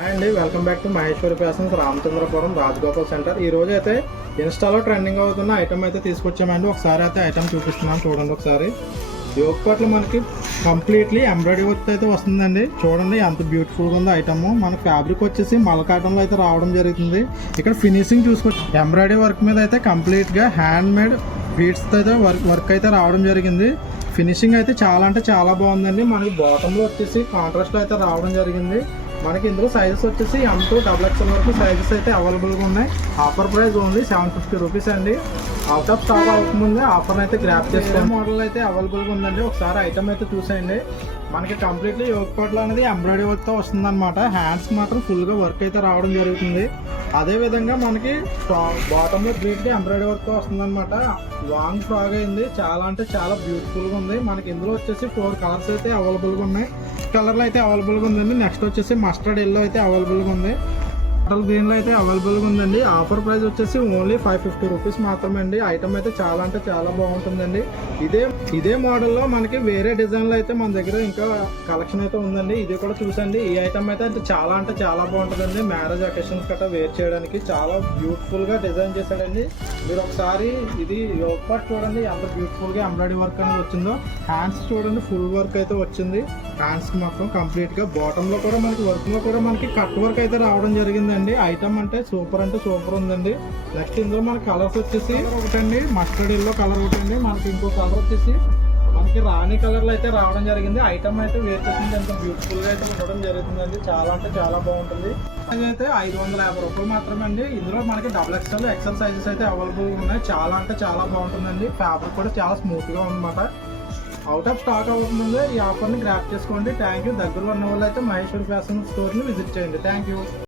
Hi అండి, welcome back to Maheshwari fashions, Ramachandrapuram, Rajagopal centre. ఈ రోజు అయితే ఇన్స్టాలో ట్రెండింగ్ అవుతున్న ఐటమ్ అయితే తీసుకొచ్చామండి. ఒకసారి అయితే ఐటమ్ చూపిస్తున్నాను, చూడండి. ఒకసారి యోగ్ పట్ల మనకి కంప్లీట్లీ ఎంబ్రాయిడరీ వర్క్ అయితే వస్తుందండి. చూడండి ఎంత బ్యూటిఫుల్గా ఉందో ఐటమ్. మన ఫ్యాబ్రిక్ వచ్చేసి మలకాటంలో అయితే రావడం జరుగుతుంది. ఇక్కడ ఫినిషింగ్ చూసుకోవచ్చు. ఎంబ్రాయిడరీ వర్క్ మీద అయితే కంప్లీట్గా హ్యాండ్ మేడ్ బీడ్స్ అయితే వర్క్ అయితే రావడం జరిగింది. ఫినిషింగ్ అయితే చాలా అంటే చాలా బాగుందండి. మనకి బాటంలో వచ్చేసి కాంట్రాస్ట్ అయితే రావడం జరిగింది. మనకి ఇందులో సైజెస్ వచ్చేసి M2 XXL వరకు సైజెస్ అయితే అవైలబుల్గా ఉన్నాయి. ఆఫర్ ప్రైస్ ఓన్లీ 750 రూపీస్ అండి. అవుట్ ఆఫ్ స్టాక్ అవ్వకముందే ఆఫర్ అయితే గ్రాప్ చేసుకోండి. మోడల్ అయితే అవైలబుల్గా ఉందండి. ఒకసారి ఐటమ్ అయితే చూసేయండి. మనకి కంప్లీట్లీ యోగ్ పట్ల అనేది ఎంబ్రాయిడరీ వర్క్తో వస్తుంది అనమాట. హ్యాండ్స్ మాత్రం ఫుల్గా వర్క్ అయితే రావడం జరుగుతుంది. అదేవిధంగా మనకి బాటంలో బ్రీట్గా ఎంబ్రాయిడరీ వర్క్తో వస్తుంది అనమాట. లాంగ్ ఫ్రాక్ అయింది, చాలా అంటే చాలా బ్యూటిఫుల్గా ఉంది. మనకి ఇందులో వచ్చేసి 4 కలర్స్ అయితే అవైలబుల్గా ఉన్నాయి. కలర్లో అయితే అవైలబుల్గా ఉందండి. నెక్స్ట్ వచ్చేసి మస్టర్డ్ ఎల్లో అయితే అవైలబుల్గా ఉంది. బాటల్ గ్రీన్లో అయితే అవైలబుల్గా ఉందండి. ఆఫర్ ప్రైస్ వచ్చేసి ఓన్లీ 550 రూపీస్ మాత్రమే అండి. ఐటమ్ అయితే చాలా అంటే చాలా బాగుంటుందండి. ఇదే మోడల్లో మనకి వేరే డిజైన్లో అయితే మన దగ్గర ఇంకా కలెక్షన్ అయితే ఉందండి. ఇది కూడా చూసండి. ఈ ఐటమ్ అయితే అంటే చాలా బాగుంటుందండి. మ్యారేజ్ అకేషన్స్ గట్రా వేర్ చేయడానికి చాలా బ్యూటిఫుల్గా డిజైన్ చేశాడండి. మీరు ఒకసారి ఇది యోగ్ పార్ట్ చూడండి, ఎంత బ్యూటిఫుల్గా ఎంబ్రాయిడరీ వర్క్ అనేది వచ్చిందో. హ్యాండ్స్ చూడండి, ఫుల్ వర్క్ అయితే వచ్చింది. హ్యాండ్స్ మొత్తం కంప్లీట్గా బాటంలో కూడా మనకి వర్క్లో కూడా మనకి కట్ వర్క్ అయితే రావడం జరిగిందండి. ఐటమ్ అంటే సూపర్ ఉందండి. నెక్స్ట్ ఇందులో మనకి కలర్స్ వచ్చేసి ఒకటండి మస్టర్డ్ ఎల్లో కలర్ ఒకటండి. మనకి ఇంకో కలర్ వచ్చేసి మనకి రాణి కలర్లో అయితే రావడం జరిగింది. ఐటమ్ అయితే వేర్ చేసింది ఎంత బ్యూటిఫుల్గా అయితే ఉండడం జరుగుతుందండి. చాలా అంటే చాలా బాగుంటుంది. అయితే 550 రూపాయలు మాత్రమే అండి. ఇందులో మనకి XXL XL సైజెస్ అయితే అవైలబుల్గా ఉన్నాయి. చాలా అంటే చాలా బాగుంటుందండి. ఫ్యాబ్రిక్ కూడా చాలా స్మూత్గా ఉందన్నమాట. అవుట్ ఆఫ్ స్టాక్ అవుతుందండి. ఈ ఆఫర్ని గ్రాప్ చేసుకోండి. Thank you. దగ్గరలో ఉన్న వాళ్ళు అయితే మహేశ్వరి ఫ్యాషన్ స్టోర్ని విజిట్ చేయండి. Thank you.